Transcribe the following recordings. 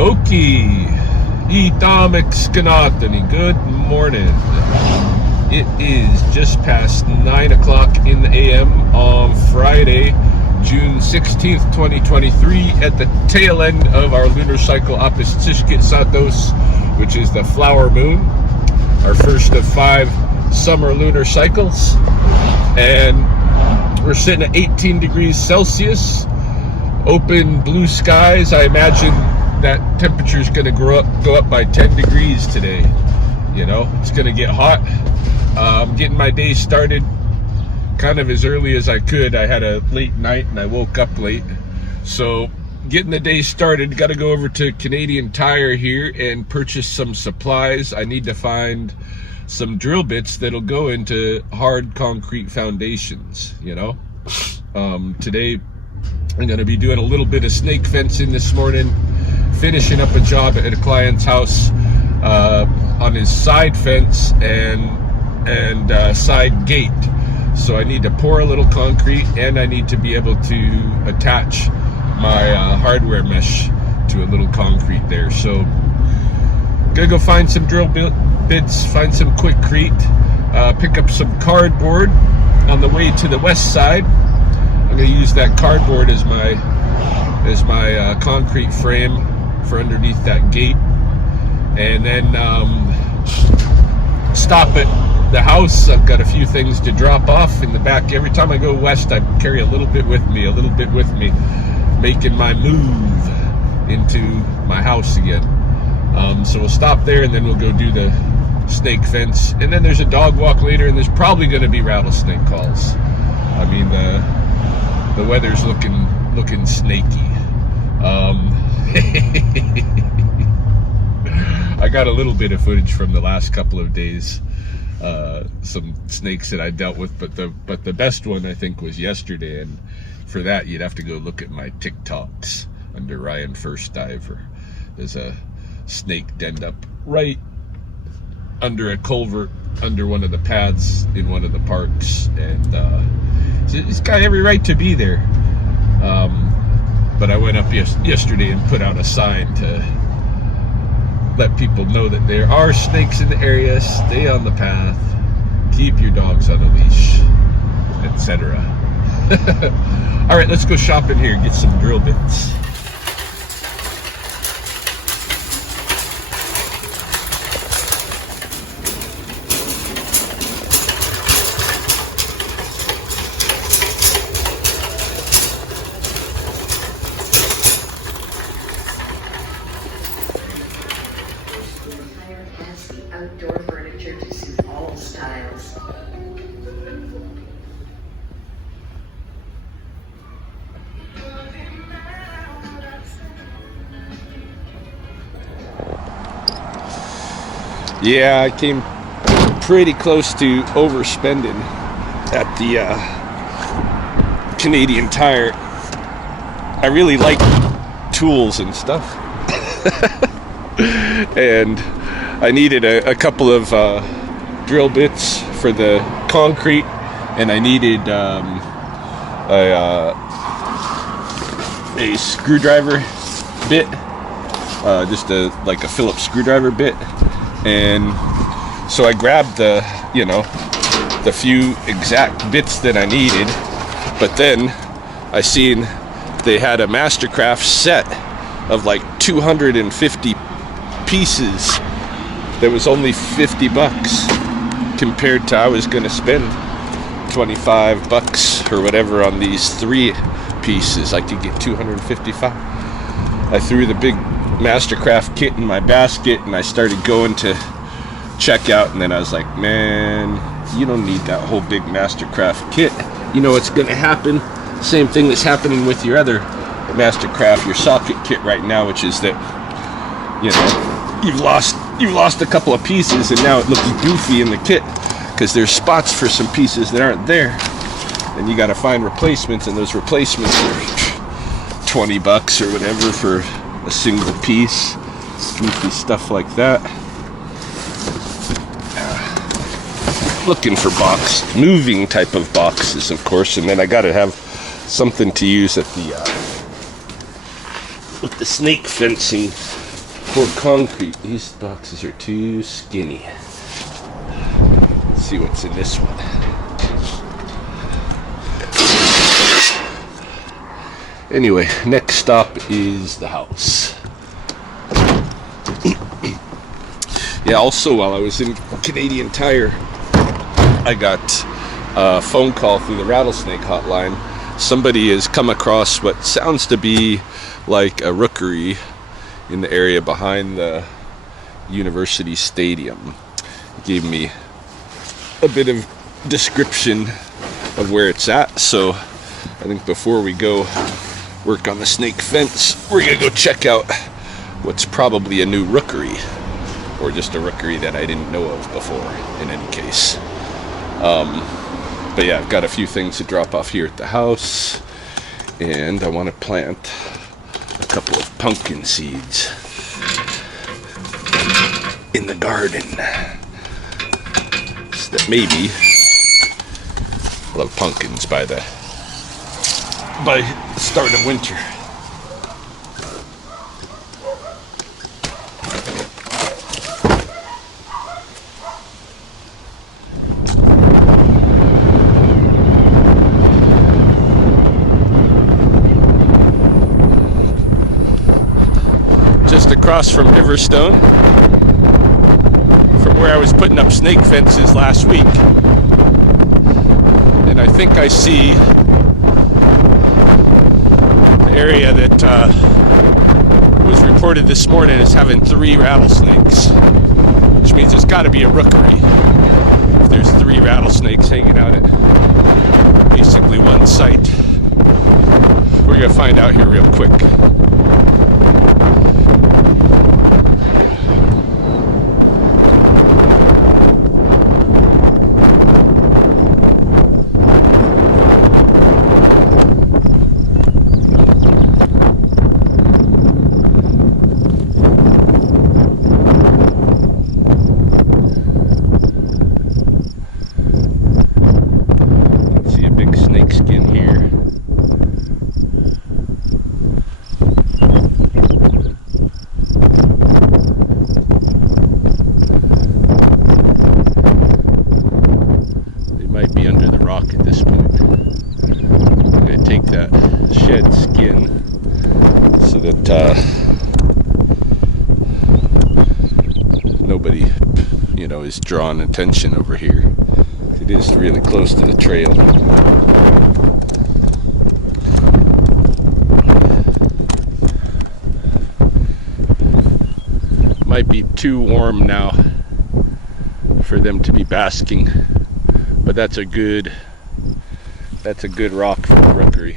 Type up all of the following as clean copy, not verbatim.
Okie, Itamexkanatani, good morning. It is just past 9 o'clock in the AM on Friday, June 16th, 2023, at the tail end of our lunar cycle Apistishkit Satos, which is the flower moon, our first of 5 summer lunar cycles. And we're sitting at 18 degrees Celsius, open blue skies. I imagine that temperature is going to go up by 10 degrees today. You know, it's going to get hot. Getting my day started kind of as early as I could. I had a late night and I woke up late. So getting the day started, got to go over to Canadian Tire here and purchase some supplies. I need to find some drill bits that'll go into hard concrete foundations, you know. Today I'm going to be doing a little bit of snake fencing this morning, finishing up a job at a client's house on his side fence and side gate. So I need to pour a little concrete, and I need to be able to attach my hardware mesh to a little concrete there. So gonna go find some drill bits, find some quickcrete, pick up some cardboard on the way to the west side. I'm gonna use that cardboard as my concrete frame for underneath that gate, and then stop at the house. I've got a few things to drop off in the back. Every time I go west, I carry a little bit with me, making my move into my house again. So we'll stop there, and then we'll go do the snake fence, and then there's a dog walk later, and there's probably going to be rattlesnake calls. I mean, the weather's looking snaky. I got a little bit of footage from the last couple of days, some snakes that I dealt with, but the best one I think was yesterday, and for that you'd have to go look at my TikToks under Ryan First Diver. There's a snake denned up right under a culvert under one of the paths in one of the parks, and he's got every right to be there. But I went up yesterday and put out a sign to let people know that there are snakes in the area, stay on the path, keep your dogs on a leash, etc. All right, let's go shopping here and get some drill bits. Outdoor furniture to suit all styles. Yeah, I came pretty close to overspending at the Canadian Tire. I really like tools and stuff. And I needed a couple of drill bits for the concrete, and I needed a screwdriver bit, just like a Phillips screwdriver bit. And so I grabbed the few exact bits that I needed, but then I seen they had a Mastercraft set of like 250 pieces that was only $50 compared to I was going to spend $25 or whatever on these 3 pieces. I could get 255. I threw the big Mastercraft kit in my basket, and I started going to checkout, and then I was like, man, you don't need that whole big Mastercraft kit. You know what's going to happen? Same thing that's happening with your other Mastercraft, your socket kit right now, which is that, you know, you've lost a couple of pieces, and now it looks goofy in the kit because there's spots for some pieces that aren't there, and you got to find replacements, and those replacements are $20 or whatever for a single piece. Goofy stuff like that. Looking for moving type of boxes, of course, and then I got to have something to use at the with the snake fencing pour concrete. These boxes are too skinny. Let's see what's in this one. Anyway, next stop is the house. Yeah, also while I was in Canadian Tire, I got a phone call through the Rattlesnake hotline. Somebody has come across what sounds to be like a rookery in the area behind the university stadium. It gave me a bit of description of where it's at, so I think before we go work on the snake fence, we're gonna go check out what's probably a new rookery, or just a rookery that I didn't know of before in any case. But yeah, I've got a few things to drop off here at the house, and I want to plant a couple of pumpkin seeds in the garden, so that maybe I'll have pumpkins by the start of winter. Just across from Riverstone, from where I was putting up snake fences last week, and I think I see area that was reported this morning as having 3 rattlesnakes, which means it's got to be a rookery if there's 3 rattlesnakes hanging out at basically one site. We're gonna find out here real quick. Shed skin so that nobody, is drawing attention over here. It is really close to the trail. Might be too warm now for them to be basking, but that's a good rock for the rookery.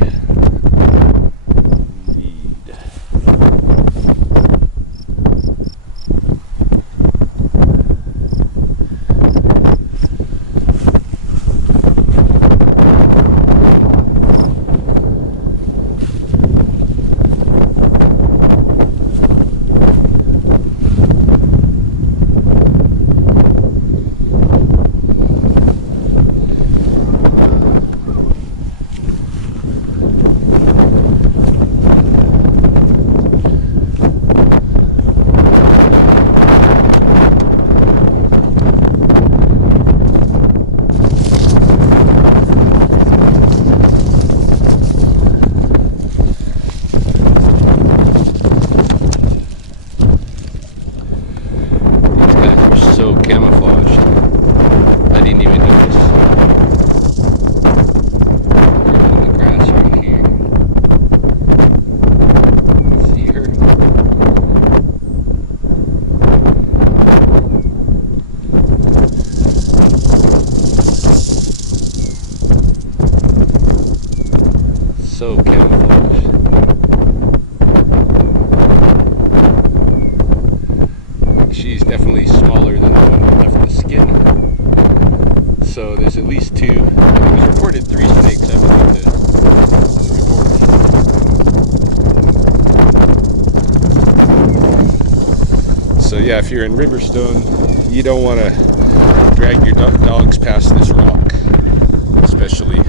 Camouflaged. I didn't even notice. They're in the grass right here. See her? So camouflaged. She's definitely smaller than the one that left the skin. So there's at least 2. It was reported 3 snakes, I believe, the report. So yeah, if you're in Riverstone, you don't want to drag your dogs past this rock. Especially,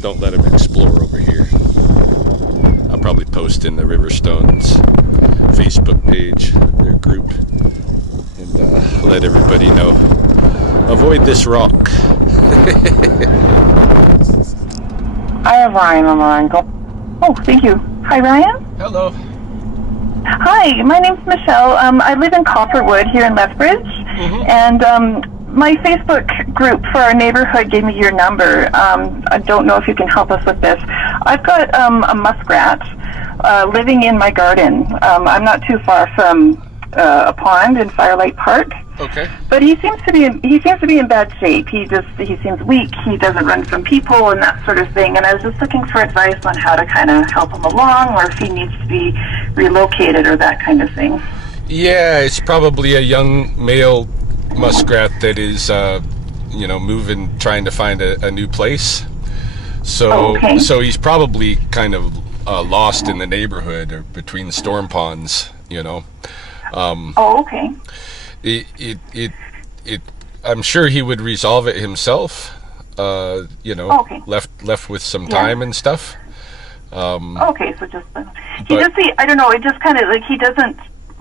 don't let them explore over here. I'll probably probably post in the Riverstones Facebook page, their group, and let everybody know. Avoid this rock. I have Ryan on the line. Oh, thank you. Hi, Ryan. Hello. Hi, my name's Michelle. I live in Copperwood here in Lethbridge, and my Facebook group for our neighborhood gave me your number. I don't know if you can help us with this. I've got a muskrat living in my garden. I'm not too far from a pond in Firelight Park. Okay. But he seems to be in bad shape. He seems weak. He doesn't run from people and that sort of thing. And I was just looking for advice on how to kind of help him along, or if he needs to be relocated or that kind of thing. Yeah, it's probably a young male muskrat that is, moving, trying to find a new place. So, okay. So he's probably kind of lost in the neighborhood or between storm ponds. Okay. I'm sure he would resolve it himself. Okay. Left with some time and stuff. Okay, so I don't know, it just kind of like he doesn't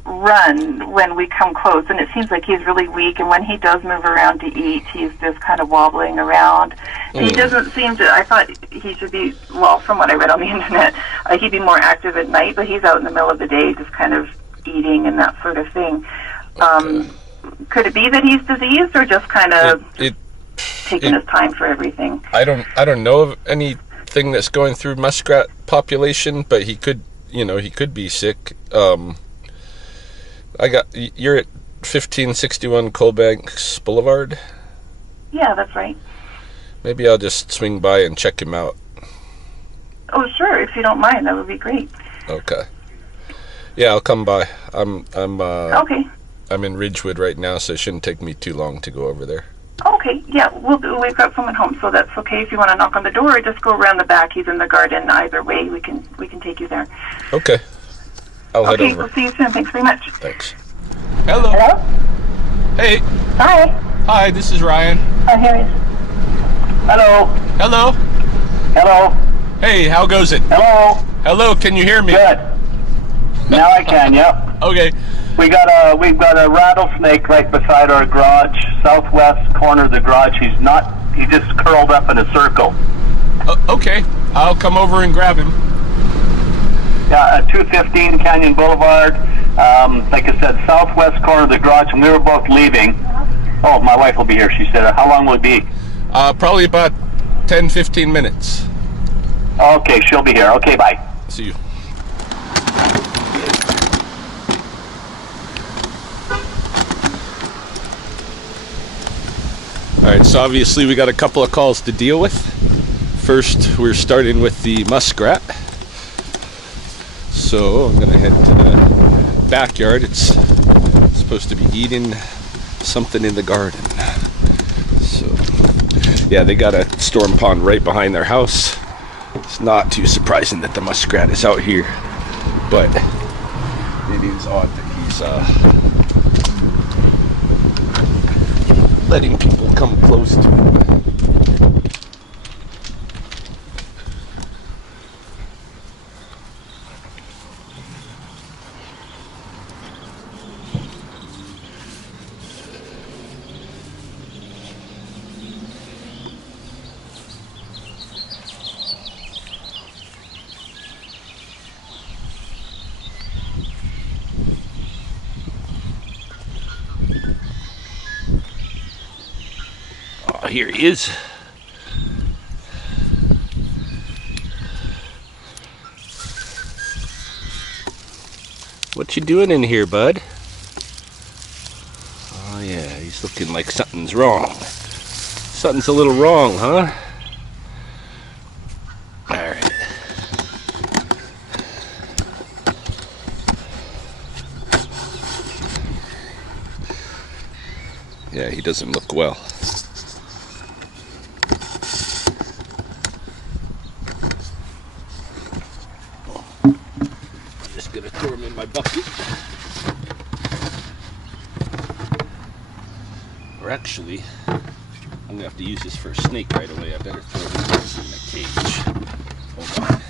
run when we come close, and it seems like he's really weak, and when he does move around to eat, he's just kind of wobbling around. And he doesn't seem to, I thought he should be, well, from what I read on the internet, he'd be more active at night, but he's out in the middle of the day just kind of eating and that sort of thing. Okay. Could it be that he's diseased, or just kind of taking his time for everything? I don't know of anything that's going through muskrat population, but he could be sick. You're at 1561 Colbanks Boulevard? Yeah, that's right. Maybe I'll just swing by and check him out. Oh, sure, if you don't mind, that would be great. Okay. Yeah, I'll come by. Okay. I'm in Ridgewood right now, so it shouldn't take me too long to go over there. Okay, yeah, we've got someone home, so that's okay. If you want to knock on the door or just go around the back, he's in the garden. Either way, we can take you there. Okay. I'll head over. Okay, we'll see you soon. Thanks very much. Thanks. Hello. Hello? Hey. Hi. Hi, this is Ryan. Oh, here he is. Hello. Hello. Hello. Hey, how goes it? Hello. Hello, can you hear me? Good. Now I can, yep. Okay. We've got a rattlesnake right beside our garage, southwest corner of the garage. He just curled up in a circle. Okay, I'll come over and grab him. Yeah, 215 Canyon Boulevard. Like I said, southwest corner of the garage, and we were both leaving. Oh, my wife will be here, she said. How long will it be? Probably about 10-15 minutes. Okay, she'll be here. Okay, bye. See you. Alright, so obviously we got a couple of calls to deal with. First, we're starting with the muskrat. So I'm gonna head to the backyard. It's supposed to be eating something in the garden. So yeah, they got a storm pond right behind their house. It's not too surprising that the muskrat is out here, but it is odd that he's letting people come close to him. Here he is. What you doing in here, bud? Oh yeah, he's looking like something's wrong. Something's a little wrong, huh? Alright. Yeah, he doesn't look well. Gonna throw him in my bucket. Or actually, I'm gonna have to use this for a snake right away. I better throw him in the cage. Hold on.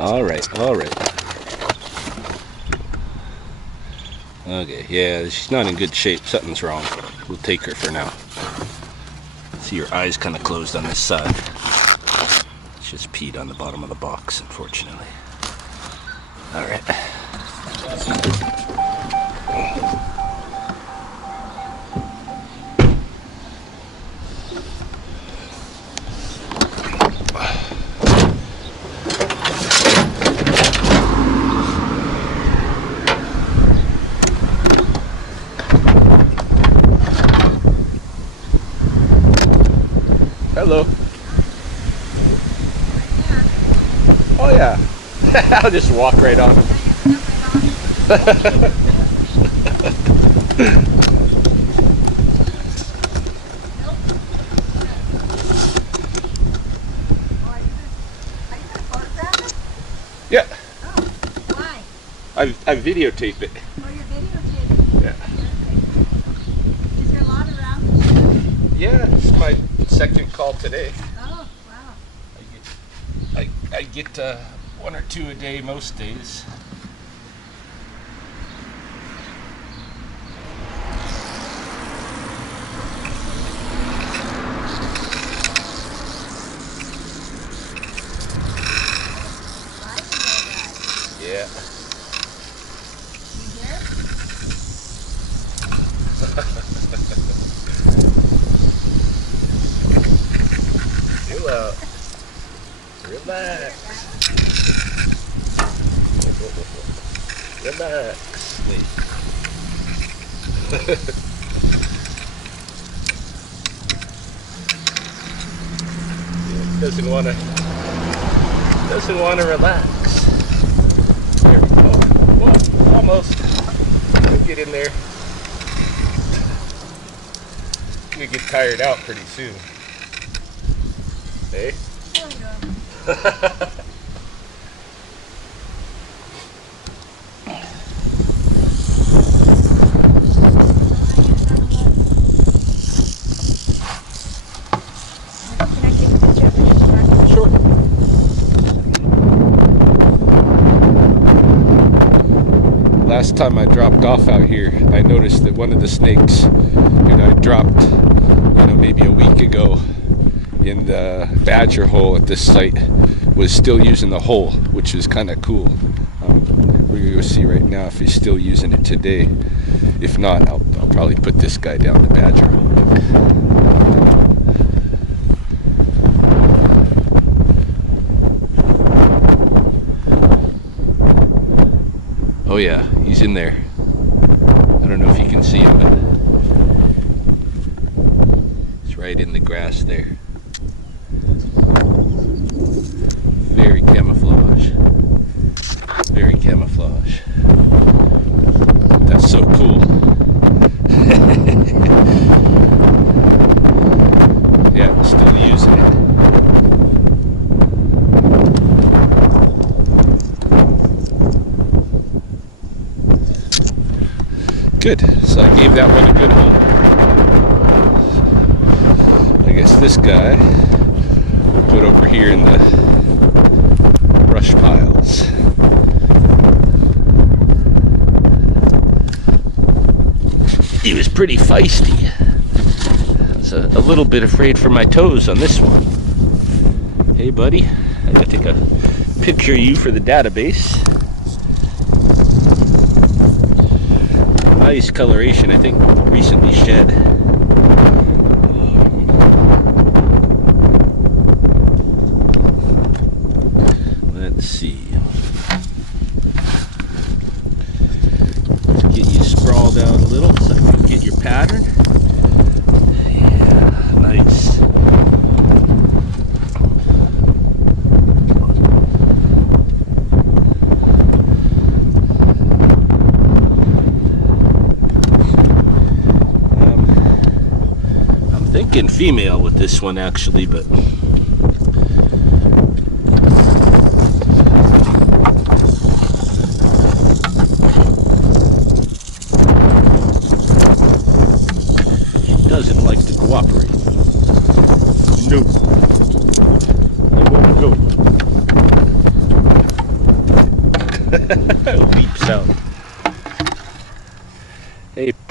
All right, all right. Okay, yeah, she's not in good shape. Something's wrong. We'll take her for now. See, your eyes kind of closed on this side. It's just peed on the bottom of the box, unfortunately. All right. Hello. Oh yeah. I'll just walk right on. Yeah. Oh, why? I videotape it. Oh, you're videotaping? Yeah. Okay. Is there a lot around? Yeah, it's my second call today. Oh, wow. I get one or two a day most days. Yeah. You hear? Chill out. Relax. Relax. Doesn't wanna relax. There we go. Well, almost. We'll get in there. We get tired out pretty soon. Hey? Oh, yeah. Can I take a picture of this? Sure. Last time I dropped off out here, I noticed that one of the snakes that I dropped, maybe a week ago in the badger hole at this site was still using the hole, which is kind of cool. We're gonna go see right now if he's still using it today. If not, I'll probably put this guy down the badger hole. Oh yeah, he's in there. I don't know if you can see him, but he's right in the grass there. Very camouflage. Very camouflage. That's so cool. Yeah, still using it. Good. So I gave that one a good home. I guess this guy we'll put over here in the brush piles. He was pretty feisty. I was a little bit afraid for my toes on this one. Hey buddy, I gotta take a picture of you for the database. Nice coloration, I think recently shed. Let's see. Let's get you sprawled out a little so you can get your pattern. Yeah, nice. Thinking female with this one actually, but she doesn't like to cooperate. No, I won't go.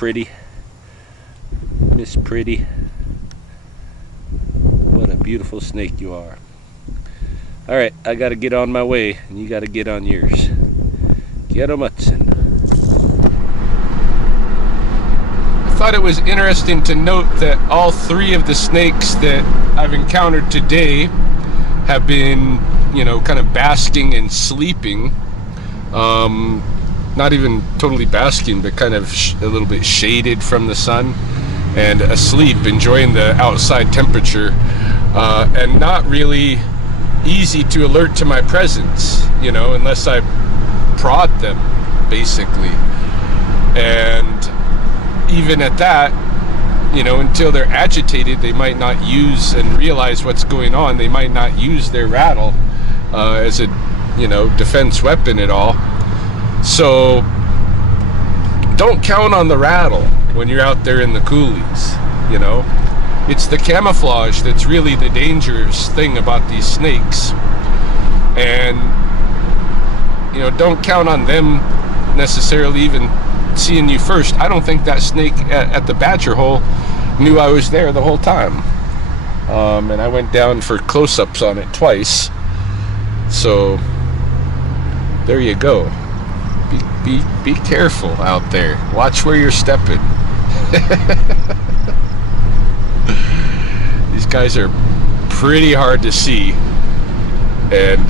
Pretty. Miss Pretty. What a beautiful snake you are. Alright, I gotta get on my way, and you gotta get on yours. Gjeromutsen. I thought it was interesting to note that all 3 of the snakes that I've encountered today have been, you know, kind of basking and sleeping. Not even totally basking, but kind of a little bit shaded from the sun and asleep, enjoying the outside temperature, and not really easy to alert to my presence, you know, unless I prod them, basically. And even at that, you know, until they're agitated, they might not use and realize what's going on. They might not use their rattle as a, you know, defense weapon at all. So don't count on the rattle when you're out there in the coulees, you know. It's the camouflage that's really the dangerous thing about these snakes. And, you know, don't count on them necessarily even seeing you first. I don't think that snake at the badger hole knew I was there the whole time. And I went down for close-ups on it twice. So there you go. Be careful out there. Watch where you're stepping. These guys are pretty hard to see. And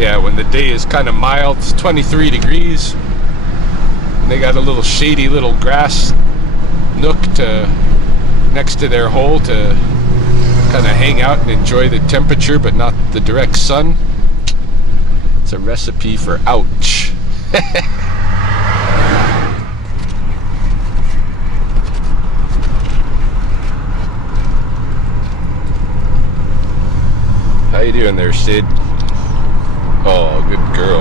yeah, when the day is kind of mild, it's 23 degrees. And they got a little shady little grass nook next to their hole to kind of hang out and enjoy the temperature, but not the direct sun. It's a recipe for ouch. How you doing there, Sid? Oh, good girl.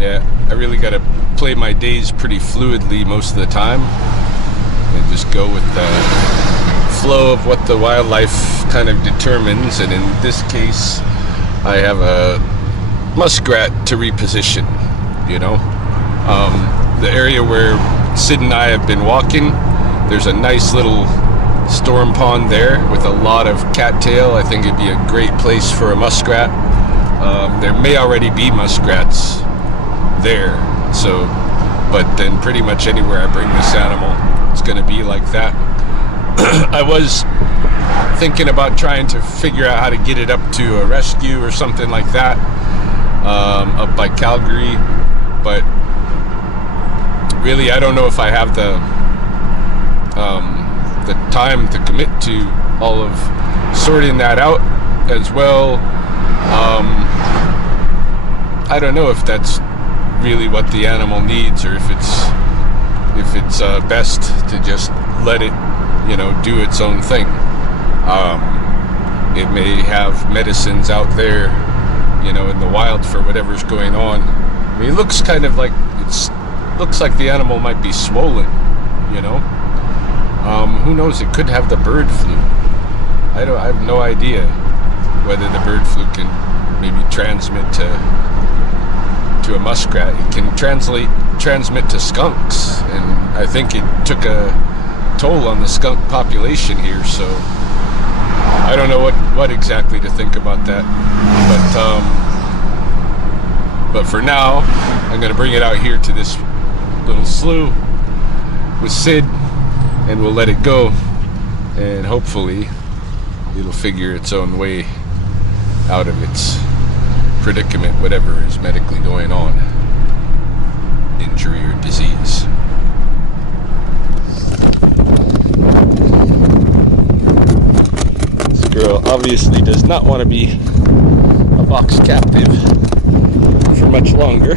Yeah, I really gotta play my days pretty fluidly most of the time and just go with the flow of what the wildlife kind of determines. And in this case, I have a muskrat to reposition, you know. The area where Sid and I have been walking, there's a nice little storm pond there with a lot of cattail. I think it'd be a great place for a muskrat. There may already be muskrats there, so, but then pretty much anywhere I bring this animal, it's going to be like that. I was thinking about trying to figure out how to get it up to a rescue or something like that, up by Calgary, but really I don't know if I have the time to commit to all of sorting that out as well. I don't know if that's really what the animal needs, or if it's best to just let it, you know, do its own thing. It may have medicines out there, you know, in the wild for whatever's going on. I mean, it looks kind of like looks like the animal might be swollen, you know. Who knows? It could have the bird flu. I have no idea whether the bird flu can maybe transmit to a muskrat. It can transmit to skunks, and I think it took a toll on the skunk population here. So I don't know what exactly to think about that. But for now, I'm going to bring it out here to this little slough with Sid, and we'll let it go, and hopefully it'll figure its own way out of its predicament, whatever is medically going on, injury or disease. This girl obviously does not want to be a box captive for much longer.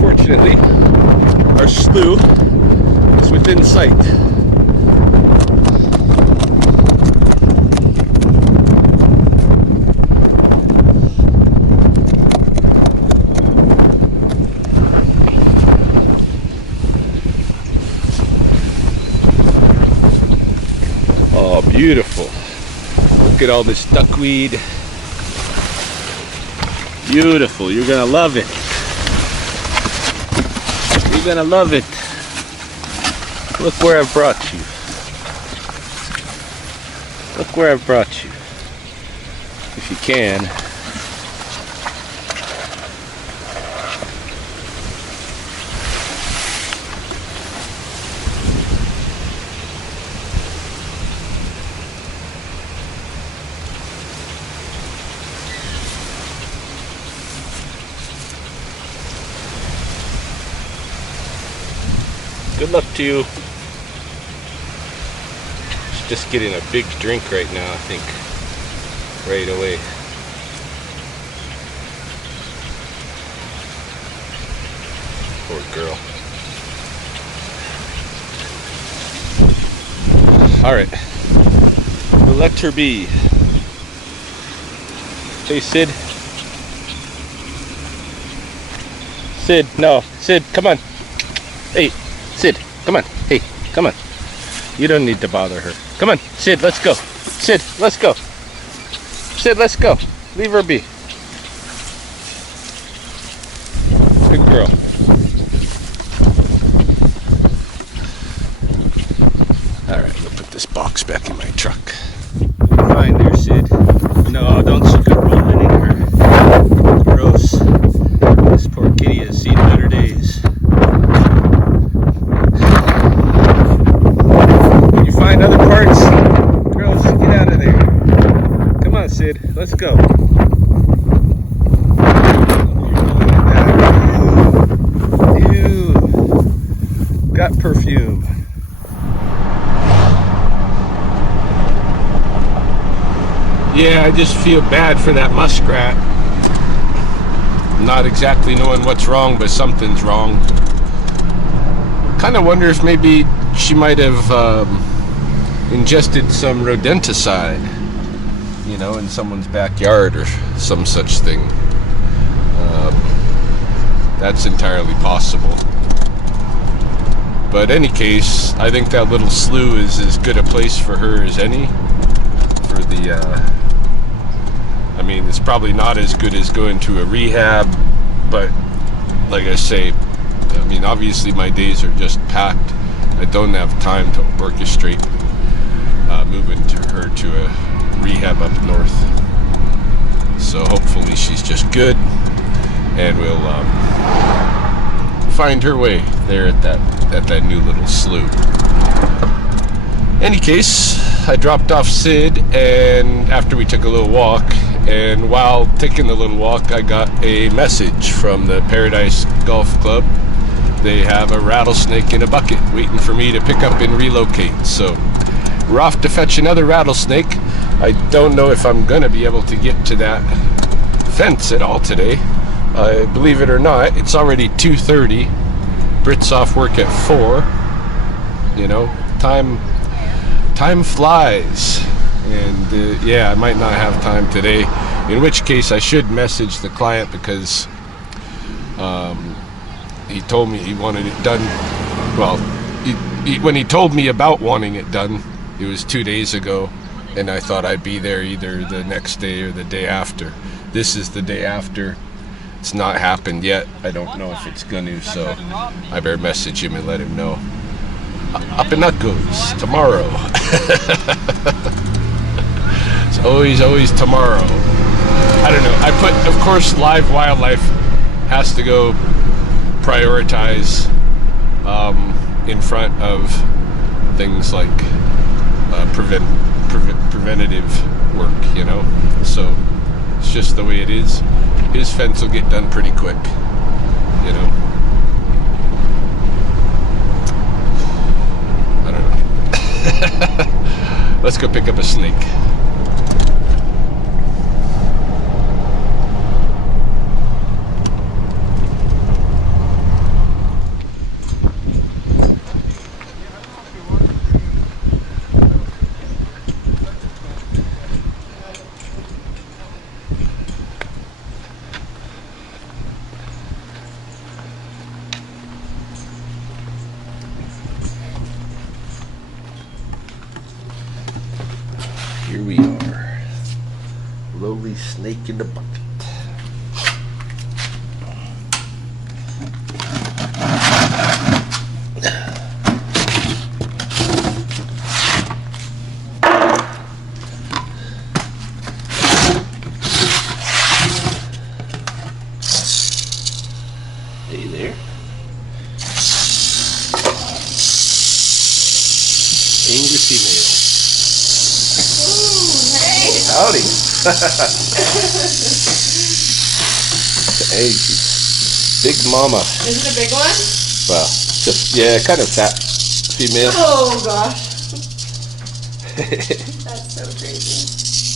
Fortunately, our slough is within sight. Oh, beautiful. Look at all this duckweed. Beautiful. You're gonna love it. You're gonna love it. Look where I've brought you. Look where I've brought you. If you can. Good luck to you. She's just getting a big drink right now, I think. Right away. Poor girl. Alright. We'll let her be. Hey, Sid. Sid, no. Sid, come on. Hey. Sid, come on. Hey, come on. You don't need to bother her. Come on, Sid, let's go. Sid, let's go. Sid, let's go. Leave her be. Good girl. Alright, I'm gonna put this box back in my truck. Fine there, Sid. No, don't stick rolling in her. Gross. This poor kitty has seen better days. Find other parts. Girls, get out of there. Come on, Sid. Let's go. Ew. Got perfume. Yeah, I just feel bad for that muskrat. Not exactly knowing what's wrong, but something's wrong. Kind of wonder if maybe she might have ingested some rodenticide, you know, in someone's backyard or some such thing. That's entirely possible. But in any case, I think that little slough is as good a place for her as any. For the, I mean, it's probably not as good as going to a rehab, but like I say, I mean, obviously my days are just packed. I don't have time to orchestrate moving her to a rehab up north. So hopefully she's just good, and we'll find her way there at that new little slough. Any case, I dropped off Sid, and after we took a little walk, and while taking the little walk, I got a message from the Paradise Golf Club. They have a rattlesnake in a bucket waiting for me to pick up and relocate. So we're off to fetch another rattlesnake. I don't know if I'm gonna be able to get to that fence at all today. Believe it or not, it's already 2:30. Britt's off work at 4. You know, time flies. And yeah, I might not have time today. In which case I should message the client, because he told me he wanted it done. Well, when he told me about wanting it done, it was 2 days ago, and I thought I'd be there either the next day or the day after. This is the day after. It's not happened yet. I don't know if it's gonna, so I better message him and let him know. Up and that goes. Tomorrow. It's always tomorrow. I don't know. I put, of course, live wildlife has to go prioritize in front of things like preventative work, you know. So it's just the way it is. His fence will get done pretty quick, you know. I don't know. Let's go pick up a snake. Here we are. Lowly snake in the bucket. Howdy. Hey, she's big mama. Is it a big one? Well, just, yeah, kind of fat female. Oh gosh. That's so crazy.